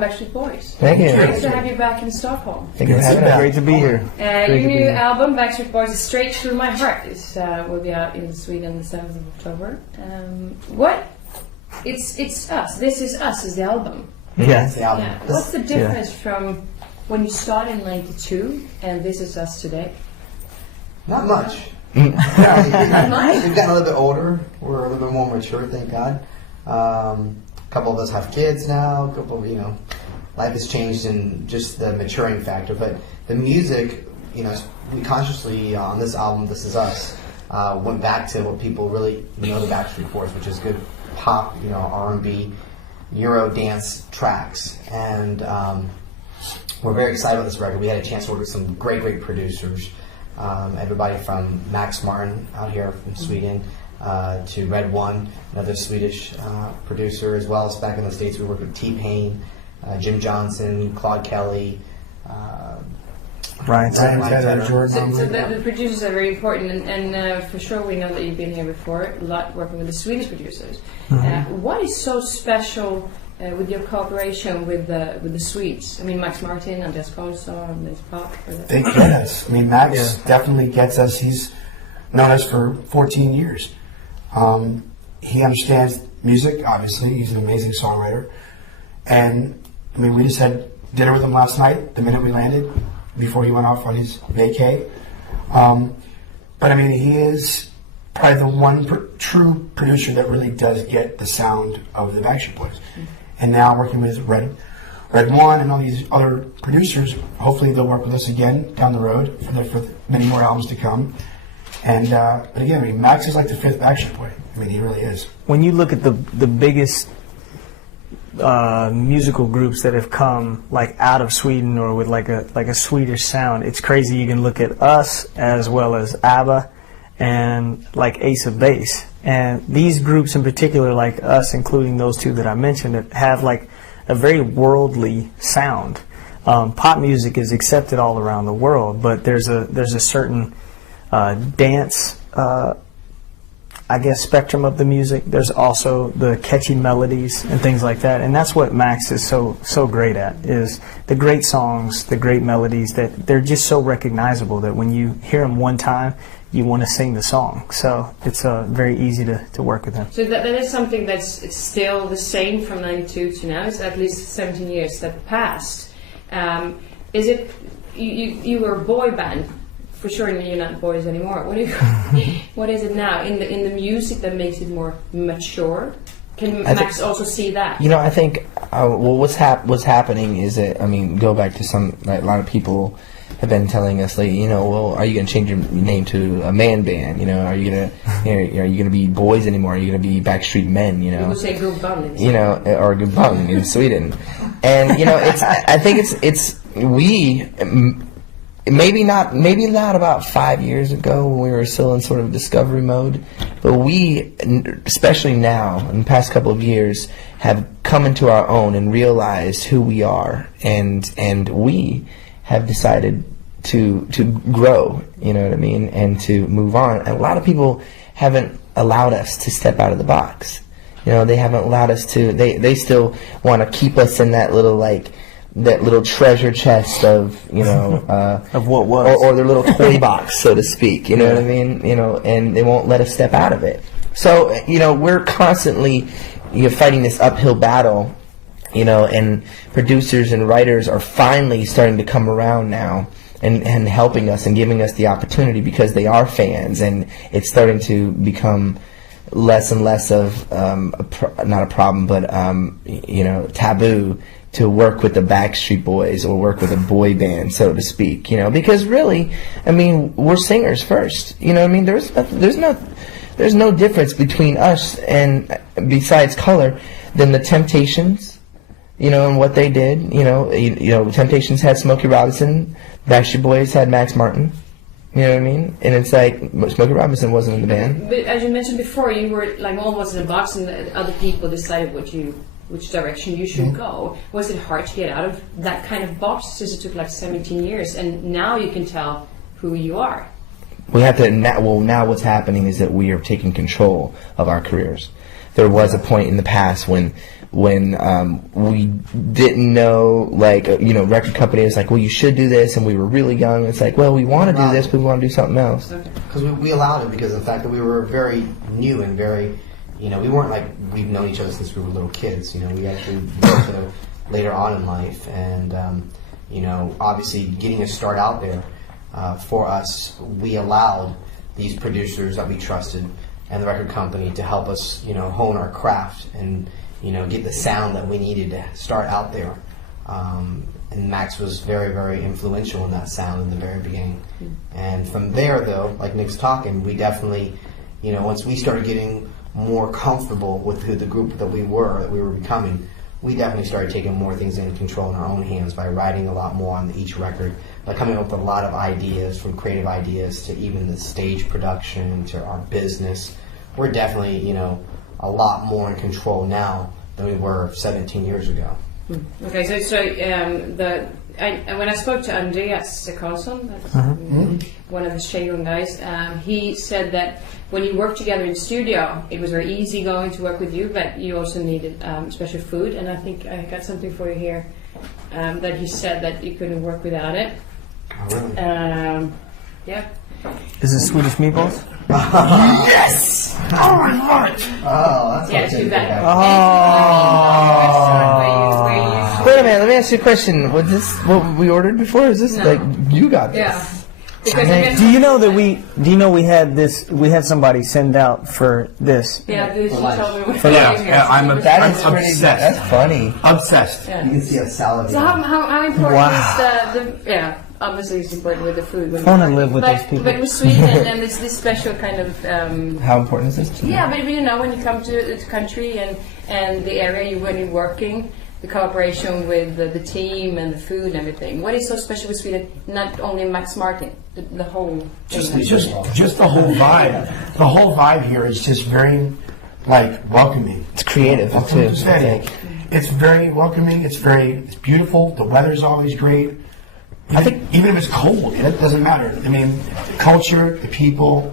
welcome, Backstreet Boys. Thank you. Nice to have you back in Stockholm. Thank you for having us. Great to be here. Your new album, Backstreet Boys, Straight Through My Heart, will be out in Sweden the 7th of October. It's Us. This Is Us is the album. Yeah, it's the album. Yeah. What's the difference from when you started in '92 and This Is Us today? Not much. Not much? We've gotten a little bit older. We're a little bit more mature, thank God. A couple of us have kids now. Life has changed in just the maturing factor. But the music, we consciously on this album, This Is Us, went back to what people really know the Backstreet Boys, which is good pop, R&B, Euro dance tracks, and we're very excited about this record. We had a chance to work with some great producers. Everybody from Max Martin out here from Sweden to Red One, another Swedish producer, as well as back in the States we worked with T-Pain, Jim Johnson, Claude Kelly, Ryan Tedder, Jordan. So the producers are very important, and for sure we know that you've been here before, a lot working with the Swedish producers. What is so special with your cooperation with the Swedes? I mean, Max Martin, Andreas Karlsson, Andreas Pop. They get us. I mean, Max definitely gets us. He's known us for 14 years. He understands music, obviously. He's an amazing songwriter. And, I mean, we just had dinner with him last night, the minute we landed, before he went off on his vacay. But, I mean, he is probably the one true producer that really does get the sound of the Backstreet Boys. And now working with Red One and all these other producers, hopefully they'll work with us again down the road for many more albums to come. And but again, I mean, Max is like the fifth Backstreet Boy. I mean, he really is. When you look at the biggest musical groups that have come like out of Sweden or with like a Swedish sound, it's crazy. You can look at us as well as ABBA and like Ace of Base. And these groups in particular, like us, including those two that I mentioned, that have like a very worldly sound. Pop music is accepted all around the world, but there's a certain dance, I guess, spectrum of the music. There's also the catchy melodies and things like that, and that's what Max is so great at, is the great songs, the great melodies, that they're just so recognizable that when you hear them one time, you want to sing the song. So it's very easy to work with them. So that is something it's still the same from '92 to now. It's at least 17 years that passed. Is it you were a boy band? For sure, you're not boys anymore. What is it now in the music that makes it more mature? Can Max also see that? I think what's happening is that, I mean, go back to a lot of people have been telling us, like, well, are you going to change your name to a man band? Are you going to are you going to be boys anymore? Are you going to be Backstreet Men? You would say Gubbang. Or Gubbang in Sweden. And I think it's we. Maybe not about 5 years ago when we were still in sort of discovery mode, but we, especially now, in the past couple of years, have come into our own and realized who we are, and we have decided to grow, you know what I mean, and to move on. And a lot of people haven't allowed us to step out of the box. They haven't allowed us to. They still want to keep us in that little treasure chest of of what was, or their little toy box, so to speak. You know what I mean? And they won't let us step out of it. So we're constantly fighting this uphill battle. And producers and writers are finally starting to come around now and helping us and giving us the opportunity because they are fans, and it's starting to become less and less of not a problem, but taboo to work with the Backstreet Boys or work with a boy band, so to speak, because really, I mean, we're singers first, I mean, there's no difference between us and, besides color, than the Temptations, and what they did, Temptations had Smokey Robinson, Backstreet Boys had Max Martin, you know what I mean? And it's like, Smokey Robinson wasn't in the band. But as you mentioned before, you were like almost in a box and other people decided which direction you should go. Was it hard to get out of that kind of box since it took like 17 years and now you can tell who you are? We have to, now what's happening is that we are taking control of our careers. There was a point in the past when when we didn't know, like, record company was like, well, you should do this, and we were really young. It's like, well, we want to do this, but we want to do something else. Because we allowed it because of the fact that we were very new and very, we weren't like, we've known each other since we were little kids. We actually moved to later on in life, and obviously getting a start out there for us, we allowed these producers that we trusted and the record company to help us, hone our craft and get the sound that we needed to start out there. And Max was very, very influential in that sound in the very beginning. And from there, though, like Nick's talking, we definitely, once we started getting more comfortable with who the group that we were becoming, we definitely started taking more things in control in our own hands by writing a lot more on each record, by coming up with a lot of ideas, from creative ideas to even the stage production to our business. We're definitely, a lot more in control now than we were 17 years ago. Okay, so when I spoke to Andreas Karlsson, that's one of the Shagon guys, he said that when you worked together in the studio, it was very easy going to work with you, but you also needed special food, and I think I got something for you here that he said that you couldn't work without it. Oh, really? Yeah. Is it Swedish meatballs? Yes! Oh, I love it! Oh, that's Too bad. Wait a minute, let me ask you a question. Was this what we ordered before? Is this like you got this? Yeah. Because Do you know that we had this? We had somebody send out for this. yeah, this is I'm That is pretty. obsessed. That's funny. Obsessed. You can see a salad. So how important Wow. is the obviously it's important with the food. I want to live with those people. But with Sweden and it's this special kind of How important is this? yeah, but when you come to the country and the area when you're working, the cooperation with the team and the food and everything. What is so special with Sweden? Not only Max Martin, the whole thing. Just the whole vibe. The whole vibe here is just very, welcoming. It's creative That's too. what I'm saying. It's very welcoming. It's beautiful. The weather's always great. I think even if it's cold, it doesn't matter. I mean, the culture, the people.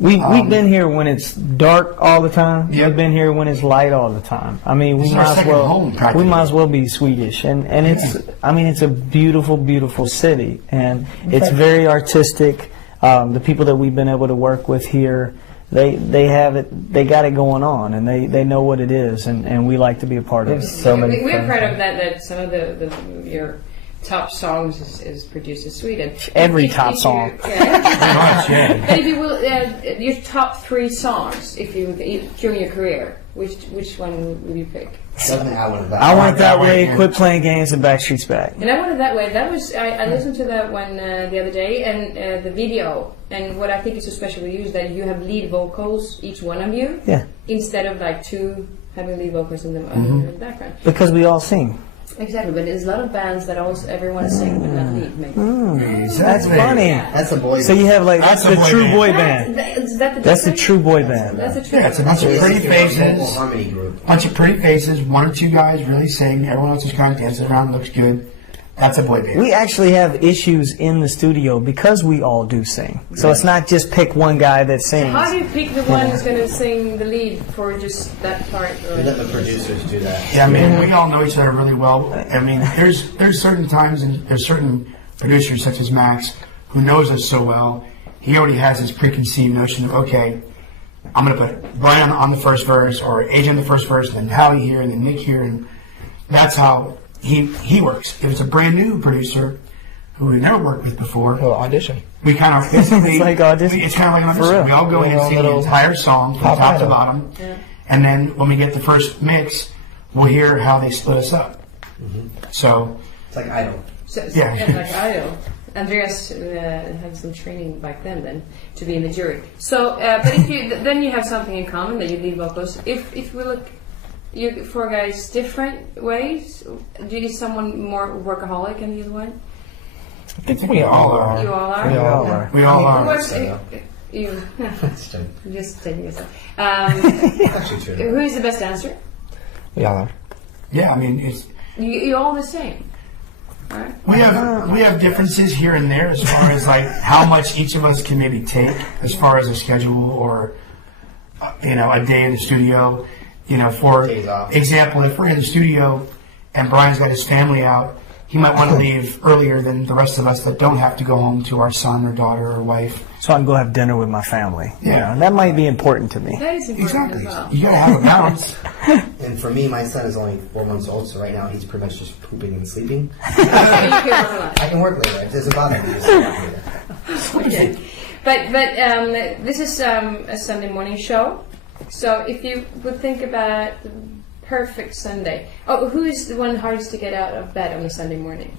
We've been here when it's dark all the time. Yep. We've been here when it's light all the time. I mean, It's our second home, practically. we might as well be Swedish, and it's a beautiful, beautiful city, and it's very artistic. The people that we've been able to work with here, they have it, they got it going on, and they know what it is, and we like to be a part of it. So many. We're proud of that some of your top songs is produced in Sweden. Every If top you- song. Yeah. But if you will, your top 3 songs, if you during your career, which one would you pick? Definitely I wanted that. I Want It That Way, Yeah. Quit Playing Games, and Backstreet's Back. And I wanted that way. That was I listened to that one the other day, and the video. And what I think is so special with you is that you have lead vocals, each one of you, Yeah, instead of like 2 having lead vocals in the background. because we all sing. Exactly, but there's a lot of bands that also everyone sing but not lead. Maybe. That's funny. That's a boy. So you have that's That's a the boy true band. boy band. That's the true boy band. That's a true. Yeah, it's a bunch of pretty faces. Harmony group. Bunch of pretty faces. 1 or 2 guys really sing. Everyone else is kind of dancing around. Looks good. That's a boy band. We actually have issues in the studio because we all do sing. So it's not just pick one guy that sings. How do you pick the one who's going to sing the lead for just that part? We let the producers do that. Yeah, I mean, we all know each other really well. I mean, there's certain times and there's certain producers such as Max who knows us so well. He already has his preconceived notion of, okay, I'm going to put Brian on the first verse or AJ on the first verse, and then Howie here, and then Nick here, and that's how he works. If it's a brand new producer who we've never worked with before, Well, audition. we kind of it's like audition. It's kind of like an For audition. real. We all go in and Well, sing the little entire song from pop top to idol. bottom, and then when we get the first mix, we'll hear how they split us up. So It's like Idol. So, Yeah. like Idol. Andreas had some training back then to be in the jury. So, but if you then you have something in common that you lead vocals. If we look, you 4 guys different ways. Do you someone more workaholic than the other one? I think we all are. You all are. We all are. we all Who are. was- you That's true. just taking yourself. Actually true. Who is the best answer? We all are. Yeah, I mean, it's You all the same. All right. we have differences here and there as far as like how much each of us can maybe take as far as a schedule or a day in the studio. For Days off. example, if we're in the studio and Brian's got his family out, he might want to leave earlier than the rest of us that don't have to go home to our son or daughter or wife. So I can go have dinner with my family. Yeah. That might be important to me. That is important Exactly. as well. You gotta have a balance. And for me, my son is only 4 months old, so right now he's pretty much just pooping and sleeping. So you can work a lot. I can work later. It doesn't bother me. Just work later. Okay. But this is a Sunday morning show. So if you would think about the perfect Sunday. Oh, who is the one hardest to get out of bed on a Sunday morning?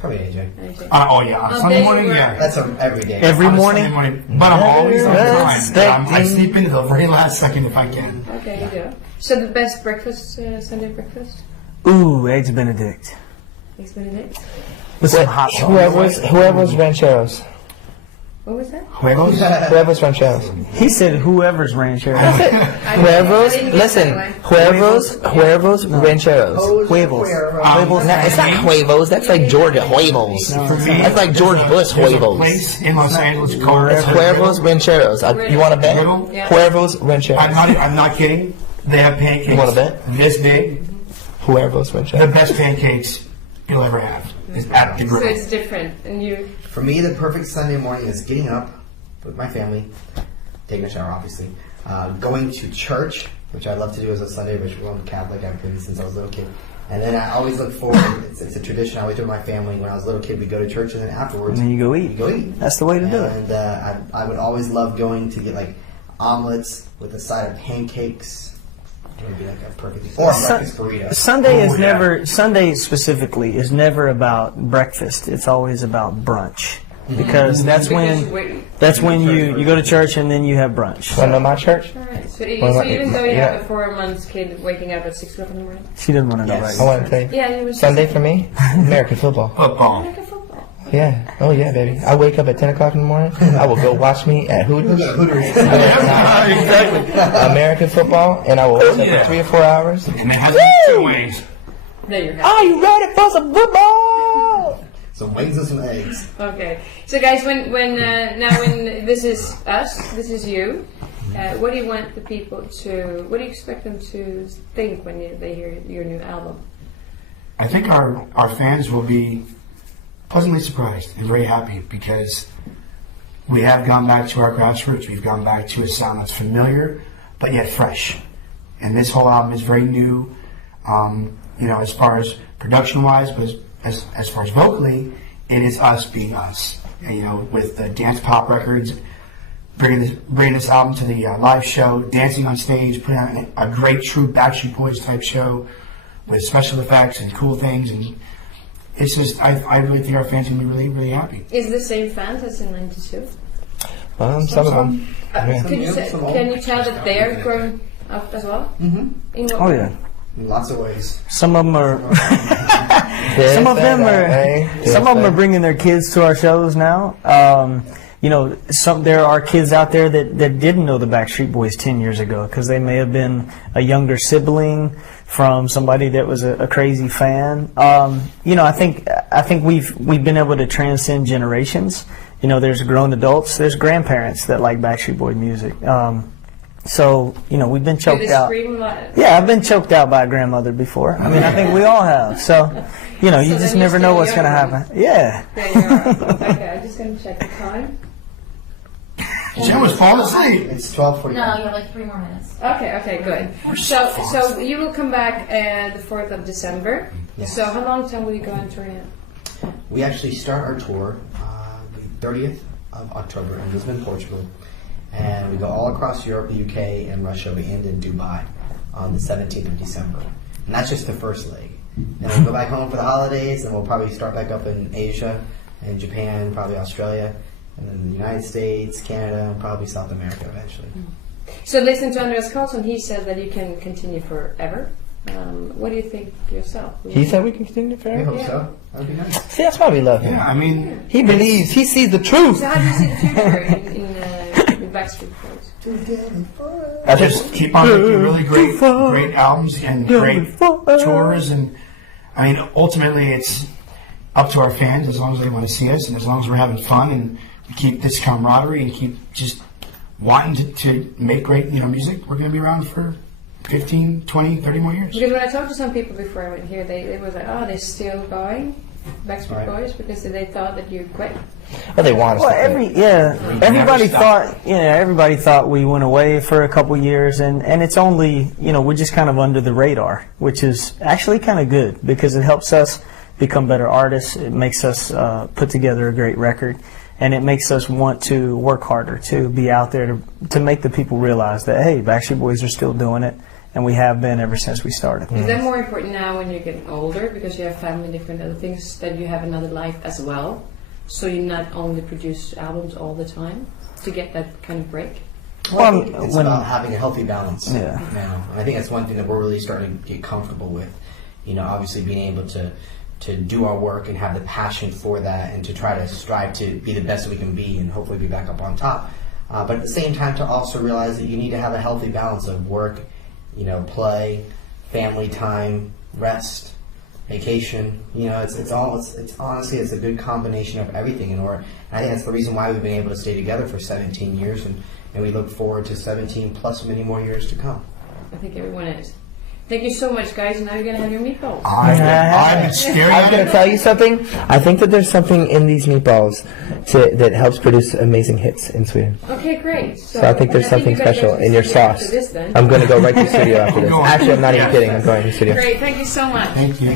Probably AJ. AJ. Oh yeah, Sunday morning, work. yeah. That's every day. Every On a morning? Sunday morning. But I'm always on time. I Expecting- sleep into the very last second if I can. Okay, you do. So the best breakfast, Sunday breakfast? Ooh, Eggs Benedict. Eggs Benedict? With some hot sauce. Whoever's rancheros. What was that? Huevos? Whoever's rancheros. He said whoever's rancher. Huevos. Listen. Huevos rancheros. Huevos. It's not huevos. That's like Georgia huevos. For me, That's like George Bush there's a huevos. place in Los Angeles called It's huevos rancheros. You want to bet? Yeah. Huevos rancheros. I'm not kidding. They have pancakes. You wanna bet? This big. Huevos The rancheros. best pancakes you'll ever have is at the So grill. it's different. And you... For me, the perfect Sunday morning is getting up with my family, taking a shower, obviously, going to church, which I love to do as a Sunday ritual. I'm Catholic. I've been since I was a little kid. And then I always look forward. It's a tradition I always do with my family. When I was a little kid, we go to church, and then afterwards, And then you go eat. we go eat. That's the way to do it. And I would always love going to get like omelets with a side of pancakes. It would be like a perfect or a breakfast burrito. Sunday specifically is never about breakfast. It's always about brunch. Because that's when you go to church and then you have brunch. Want to know my church? Alright, so Well, even though you yeah. have a 4-month kid waking up at 6 o'clock in the morning? She didn't want to know Yes. I right want to tell you. Yeah, you was Sunday for me, American football. Football. American football. Yeah. Oh yeah, baby. I wake up at 10 o'clock in the morning. I will go watch me at Hooters. Exactly. American football, and I will wake up for 3 or 4 hours. And it has two ways. There you go. Are you ready for some football? Some wings and some eggs. Okay. So guys, when this is us, this is you. What do you want the people to? What do you expect them to think when they hear your new album? I think our fans will be pleasantly surprised and very happy because we have gone back to our grassroots. We've gone back to a sound that's familiar but yet fresh. And this whole album is very new, as far as production-wise, but as far as vocally, it is us being us. And, with the dance pop records, bringing this album to the live show, dancing on stage, putting on a great true Backstreet Boys type show with special effects and cool things, and it's just I really think our fans will be really, really happy. Is the same fans as in '92? Some of them. Yeah. Can you tell that they're growing up as well? Mm-hmm. Oh yeah. In lots of ways. Some of them are. Some of them are bringing their kids to our shows now. There are kids out there that didn't know the Backstreet Boys 10 years ago because they may have been a younger sibling from somebody that was a crazy fan. I think we've been able to transcend generations. There's grown adults, there's grandparents that like Backstreet Boy music. So, we've been choked out. Yeah, I've been choked out by a grandmother before. I mean, I think we all have. So, you just never know what's going to happen. Yeah. There you are. Okay, I'm just going to check the time. Jen was falling asleep. It's 12:45. No, you have like 3 more minutes. Okay, good. So you will come back the 4th of December. Yes. So how long time will you go on tour now? We actually start our tour the 30th of October in Lisbon, Portugal. And we go all across Europe, the UK, and Russia. We end in Dubai on the 17th of December. And that's just the first leg. Then we'll go back home for the holidays, and we'll probably start back up in Asia, and Japan, probably Australia, and then the United States, Canada, and probably South America eventually. So listen to Andreas Karlsson. He said that you can continue forever. What do you think yourself? He said we can continue We forever. hope Yeah. so. That would be nice. See, that's why we love him. Yeah, I mean, He believes. He sees the truth. So how do you see the future in Backstreet Boys? I just keep on making really great albums and great tours, and I mean, ultimately, it's up to our fans as long as they want to see us, and as long as we're having fun, and we keep this camaraderie and keep just wanting to make great music. We're going to be around for 15, 20, 30 more years. Because when I talked to some people before I went here, they was like, oh, they're still going, Backstreet Boys, because they thought that you quit. Well, they want us Well, to quit. everybody stop. thought, everybody thought we went away for a couple years, and it's only, we're just kind of under the radar, which is actually kind of good because it helps us become better artists. It makes us put together a great record, and it makes us want to work harder, to be out there to make the people realize that, hey, Backstreet Boys are still doing it, and we have been ever since we started. Is that more important now when you're getting older because you have family, different other things, that you have another life as well? So you not only produce albums all the time to get that kind of break? Well, I think it's about having a healthy balance Yeah. now. And I think that's one thing that we're really starting to get comfortable with. Obviously being able to do our work and have the passion for that and to try to strive to be the best we can be and hopefully be back up on top. But at the same time to also realize that you need to have a healthy balance of work, play, family time, rest, vacation. It's honestly it's a good combination of everything. And I think that's the reason why we've been able to stay together for 17 years and we look forward to 17 plus many more years to come. I think everyone is. Thank you so much, guys. And now you're going to have your meatballs. I'm scary. I'm going to tell you something. I think that there's something in these meatballs that helps produce amazing hits in Sweden. Okay, great. So I think there's something you gotta special go to in your the studio after sauce. this, then. I'm going to go right to the studio after this. Go on. Actually, I'm not even kidding. I'm going to the studio. Great. Thank you so much. Thank you.